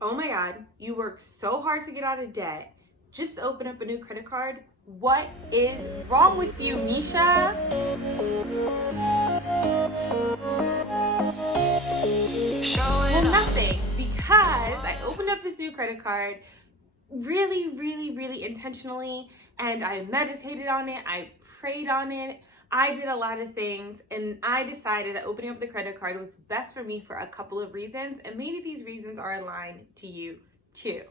oh my God, you work so hard to get out of debt just to open up a new credit card. What is wrong with you, Misha? Well, nothing, because I opened up this new credit card really, really, really intentionally, and I meditated on it, I prayed on it, I did a lot of things, and I decided that opening up the credit card was best for me for a couple of reasons, and maybe these reasons are aligned to you too.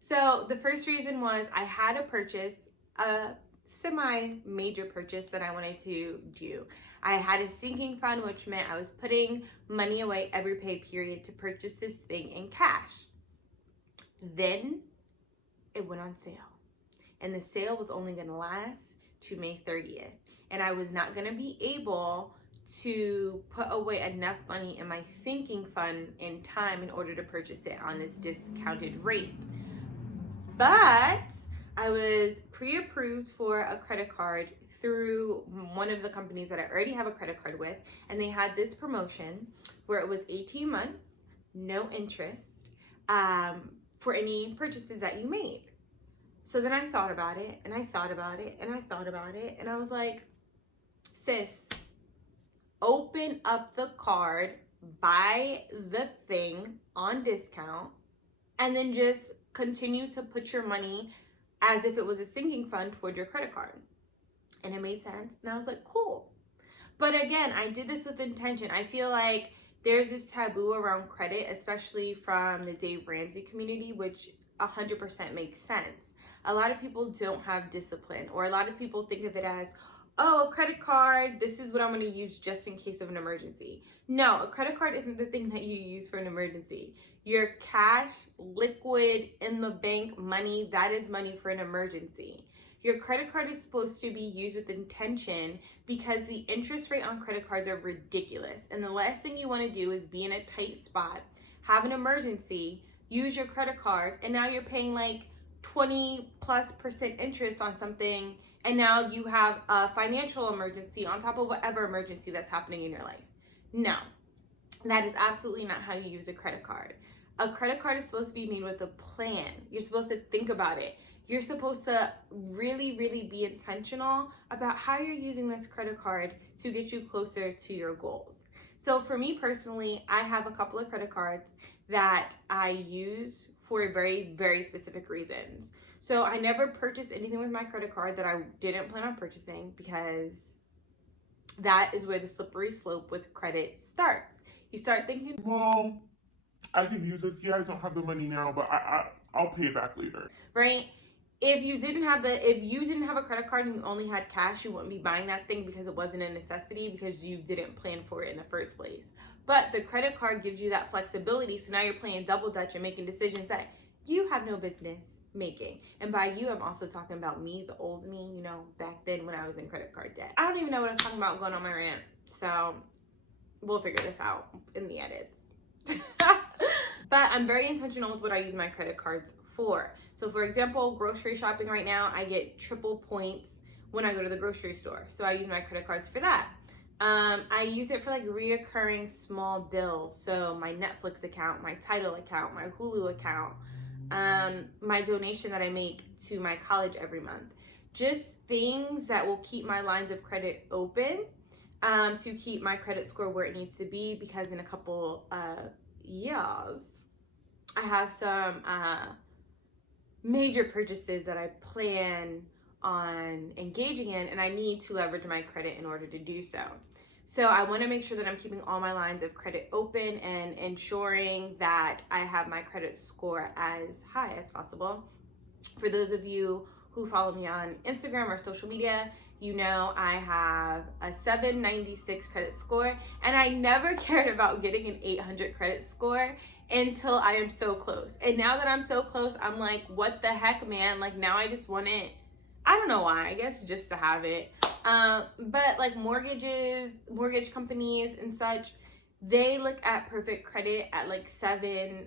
So the first reason was I had a purchase, a semi-major purchase that I wanted to do. I had a sinking fund, which meant I was putting money away every pay period to purchase this thing in cash. Then it went on sale, and the sale was only going to last to May 30th, and I was not going to be able to put away enough money in my sinking fund in time in order to purchase it on this discounted rate. But I was pre-approved for a credit card through one of the companies that I already have a credit card with, and they had this promotion where it was 18 months, no interest, for any purchases that you made. So then I thought about it, and I thought about it, and I thought about it, and I was like, sis, open up the card, buy the thing on discount, and then just continue to put your money as if it was a sinking fund toward your credit card. And it made sense, and I was like, cool. But again, I did this with intention. I feel like there's this taboo around credit, especially from the Dave Ramsey community, which 100% makes sense. A lot of people don't have discipline, or a lot of people think of it as, oh, a credit card, this is what I'm going to use just in case of an emergency. No, a credit card isn't the thing that you use for an emergency. Your cash, liquid, in the bank money, that is money for an emergency. Your credit card is supposed to be used with intention because the interest rate on credit cards are ridiculous. And the last thing you want to do is be in a tight spot, have an emergency, use your credit card, and now you're paying like 20+% interest on something, and now you have a financial emergency on top of whatever emergency that's happening in your life. No, that is absolutely not how you use a credit card. A credit card is supposed to be made with a plan. You're supposed to think about it. You're supposed to really, really be intentional about how you're using this credit card to get you closer to your goals. So for me personally, I have a couple of credit cards that I use for very, very specific reasons. So I never purchased anything with my credit card that I didn't plan on purchasing, because that is where the slippery slope with credit starts. You start thinking, well, I can use this. Yeah, I don't have the money now, but I'll pay it back later. Right? If you didn't have a credit card and you only had cash, you wouldn't be buying that thing because it wasn't a necessity, because you didn't plan for it in the first place. But the credit card gives you that flexibility, so now you're playing double dutch and making decisions that you have no business making. And by you, I'm also talking about me, the old me, back then when I was in credit card debt. I don't even know what I was talking about going on my rant, so we'll figure this out in the edits. But I'm very intentional with what I use my credit cards for. So for example, grocery shopping right now, I get triple points when I go to the grocery store. So I use my credit cards for that. I use it for like reoccurring small bills. So my Netflix account, my Tidal account, my Hulu account, my donation that I make to my college every month. Just things that will keep my lines of credit open, to keep my credit score where it needs to be, because in a couple years, I have some major purchases that I plan on engaging in, and I need to leverage my credit in order to do so. So I want to make sure that I'm keeping all my lines of credit open and ensuring that I have my credit score as high as possible. For those of you who follow me on Instagram or social media, you know I have a 796 credit score, and I never cared about getting an 800 credit score until I am so close. And now that I'm so close, I'm like, what the heck, man? Like, now I just want it. I don't know why, I guess just to have it. But like mortgage companies and such, they look at perfect credit at like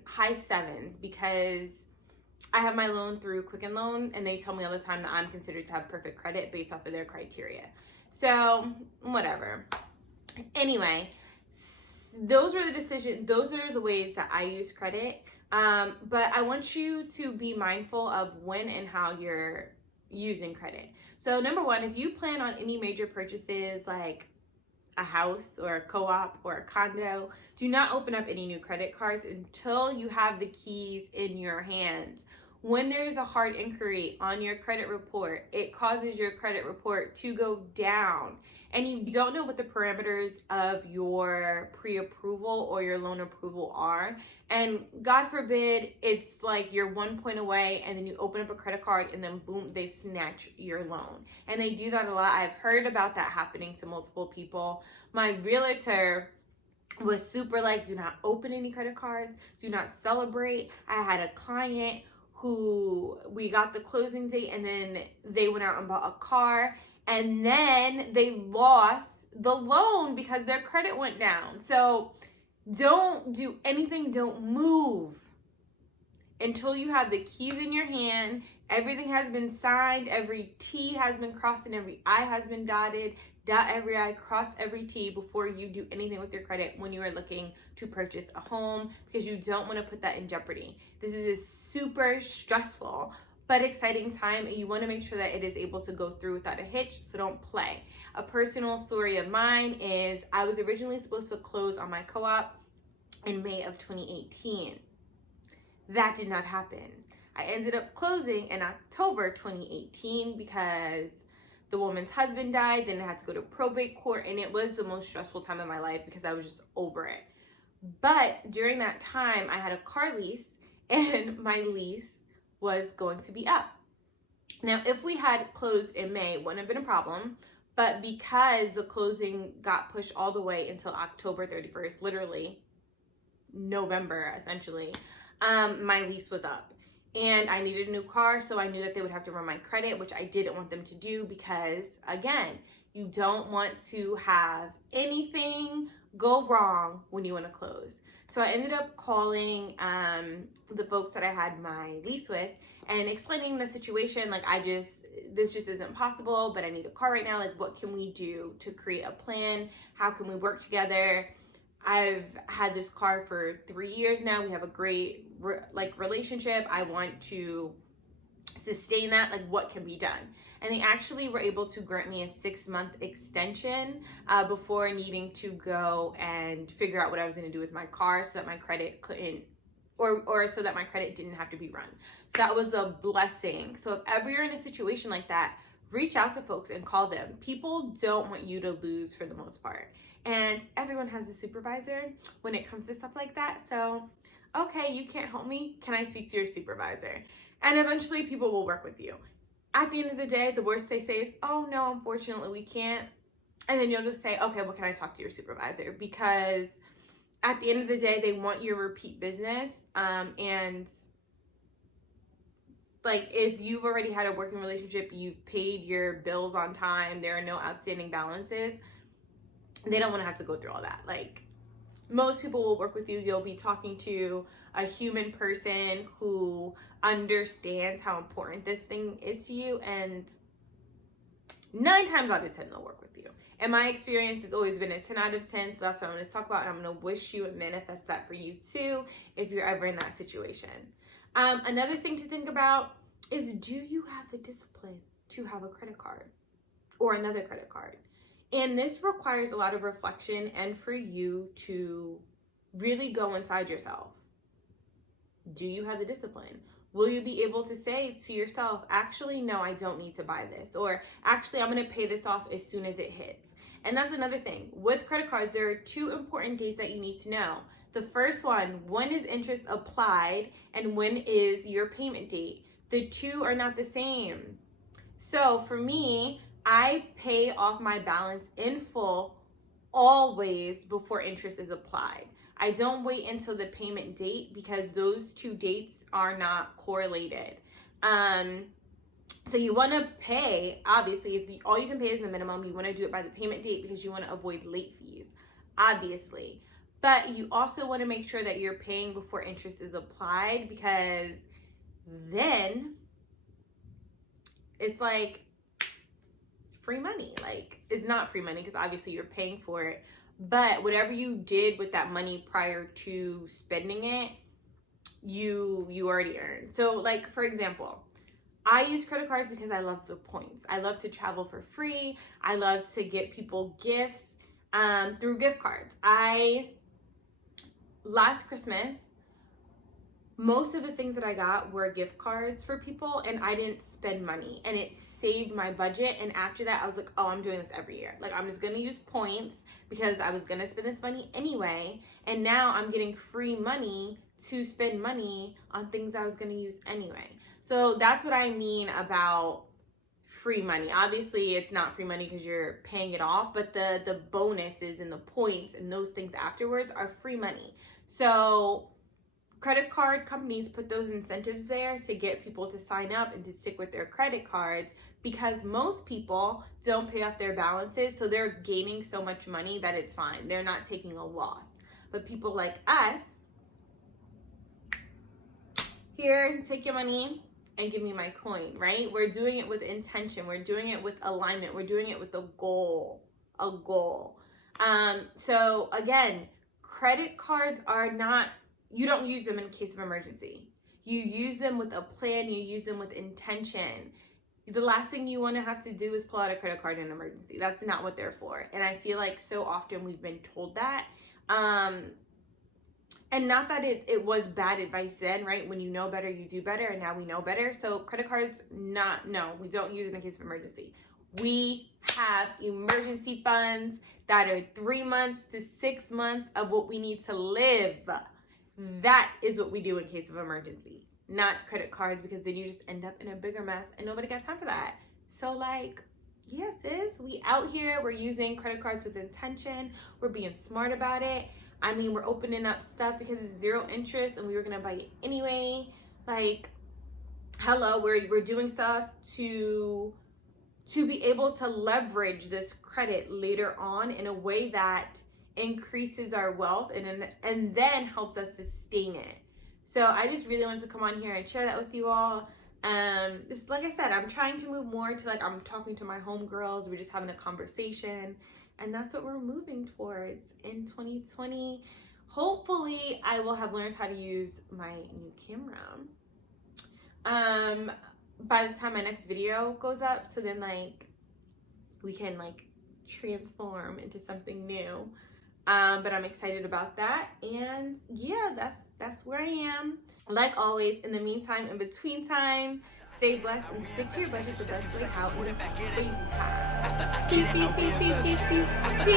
high sevens, because I have my loan through Quicken Loan, and they tell me all the time that I'm considered to have perfect credit based off of their criteria. So whatever. Anyway, those are the ways that I use credit. But I want you to be mindful of when and how you're using credit. So number one, if you plan on any major purchases like a house or a co-op or a condo, do not open up any new credit cards until you have the keys in your hands. When there's a hard inquiry on your credit report, it causes your credit report to go down, and you don't know what the parameters of your pre-approval or your loan approval are. And God forbid, it's like you're 1 point away and then you open up a credit card and then boom, they snatch your loan. And they do that a lot. I've heard about that happening to multiple people. My realtor was super like, do not open any credit cards, do not celebrate. I had a client who we got the closing date and then they went out and bought a car and then they lost the loan because their credit went down. So don't do anything, don't move until you have the keys in your hand, everything has been signed, every T has been crossed and every I has been dotted. Dot every I, cross every T before you do anything with your credit when you are looking to purchase a home, because you don't want to put that in jeopardy. This is a super stressful but exciting time, and you want to make sure that it is able to go through without a hitch, so don't play. A personal story of mine is I was originally supposed to close on my co-op in May of 2018. That did not happen. I ended up closing in October 2018 because the woman's husband died, then I had to go to probate court, and it was the most stressful time of my life because I was just over it. But during that time, I had a car lease, and my lease was going to be up. Now, if we had closed in May, it wouldn't have been a problem, but because the closing got pushed all the way until October 31st, literally November, essentially, my lease was up. And I needed a new car, so I knew that they would have to run my credit, which I didn't want them to do because, again, you don't want to have anything go wrong when you want to close. So I ended up calling the folks that I had my lease with and explaining the situation. Like, this just isn't possible, but I need a car right now. Like, what can we do to create a plan? How can we work together? I've had this car for 3 years now. We have a great relationship. I want to sustain that. Like, what can be done? And they actually were able to grant me a 6-month extension before needing to go and figure out what I was going to do with my car so that my credit couldn't, or so that my credit didn't have to be run. So that was a blessing. So if ever you're in a situation like that, reach out to folks and call them. People don't want you to lose for the most part. And everyone has a supervisor when it comes to stuff like that. So, okay, you can't help me. Can I speak to your supervisor? And eventually people will work with you. At the end of the day, the worst they say is, oh no, unfortunately we can't. And then you'll just say, okay, well, can I talk to your supervisor? Because at the end of the day, they want your repeat business. And like, if you've already had a working relationship, you've paid your bills on time, there are no outstanding balances, they don't want to have to go through all that. Like, most people will work with you. You'll be talking to a human person who understands how important this thing is to you, and 9 times out of 10 they'll work with you. And my experience has always been a 10 out of 10, so that's what I'm going to talk about, and I'm going to wish you and manifest that for you too if you're ever in that situation. Another thing to think about is, do you have the discipline to have a credit card or another credit card? And this requires a lot of reflection and for you to really go inside yourself. Do you have the discipline? Will you be able to say to yourself, actually, no, I don't need to buy this, or actually, I'm going to pay this off as soon as it hits? And that's another thing. With credit cards, there are 2 important dates that you need to know. The first one, when is interest applied and when is your payment date? The 2 are not the same. So for me, I pay off my balance in full always before interest is applied. I don't wait until the payment date because those 2 dates are not correlated. So you want to pay, obviously, if all you can pay is the minimum, you want to do it by the payment date because you want to avoid late fees, obviously. But you also want to make sure that you're paying before interest is applied, because then it's like free money. Like, it's not free money because obviously you're paying for it, but whatever you did with that money prior to spending it you already earned. So like, for example, I use credit cards because I love the points. I love to travel for free. I love to get people gifts through gift cards. Last Christmas, most of the things that I got were gift cards for people, and I didn't spend money, and it saved my budget. And after that, I was like, oh, I'm doing this every year. Like, I'm just gonna use points because I was gonna spend this money anyway, and now I'm getting free money to spend money on things I was gonna use anyway. So that's what I mean about free money. Obviously, it's not free money because you're paying it off, but the bonuses and the points and those things afterwards are free money. So credit card companies put those incentives there to get people to sign up and to stick with their credit cards, because most people don't pay off their balances, so they're gaining so much money that it's fine. They're not taking a loss. But people like us, here, take your money and give me my coin, right? We're doing it with intention. We're doing it with alignment. We're doing it with a goal. So again, credit cards are not, you don't use them in case of emergency. You use them with a plan. You use them with intention. The last thing you want to have to do is pull out a credit card in an emergency. That's not what they're for. And I feel like so often we've been told that. And not that it was bad advice then, right? When you know better, you do better, and now we know better. So credit cards, no, we don't use it in case of emergency. We have emergency funds that are 3 months to 6 months of what we need to live. That is what we do in case of emergency, not credit cards, because then you just end up in a bigger mess and nobody got time for that. So like, yes, sis, we out here, we're using credit cards with intention. We're being smart about it. I mean, we're opening up stuff because it's 0 interest and we were gonna buy it anyway. Like, hello, we're doing stuff to be able to leverage this credit later on in a way that increases our wealth and then helps us sustain it. So I just really wanted to come on here and share that with you all. This, like I said, I'm trying to move more to like, I'm talking to my homegirls, we're just having a conversation. And that's what we're moving towards in 2020. Hopefully, I will have learned how to use my new camera by the time my next video goes up. So then, like, we can like transform into something new. But I'm excited about that. And yeah, that's where I am. Like always, in the meantime, in between time, stay blessed and stick to your budget the best way out in this crazy time. Peace, peace, peace, peace, peace, peace, peace. Thanks for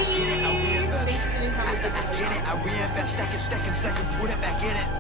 tuning in. I reinvest, stack and put it back in it.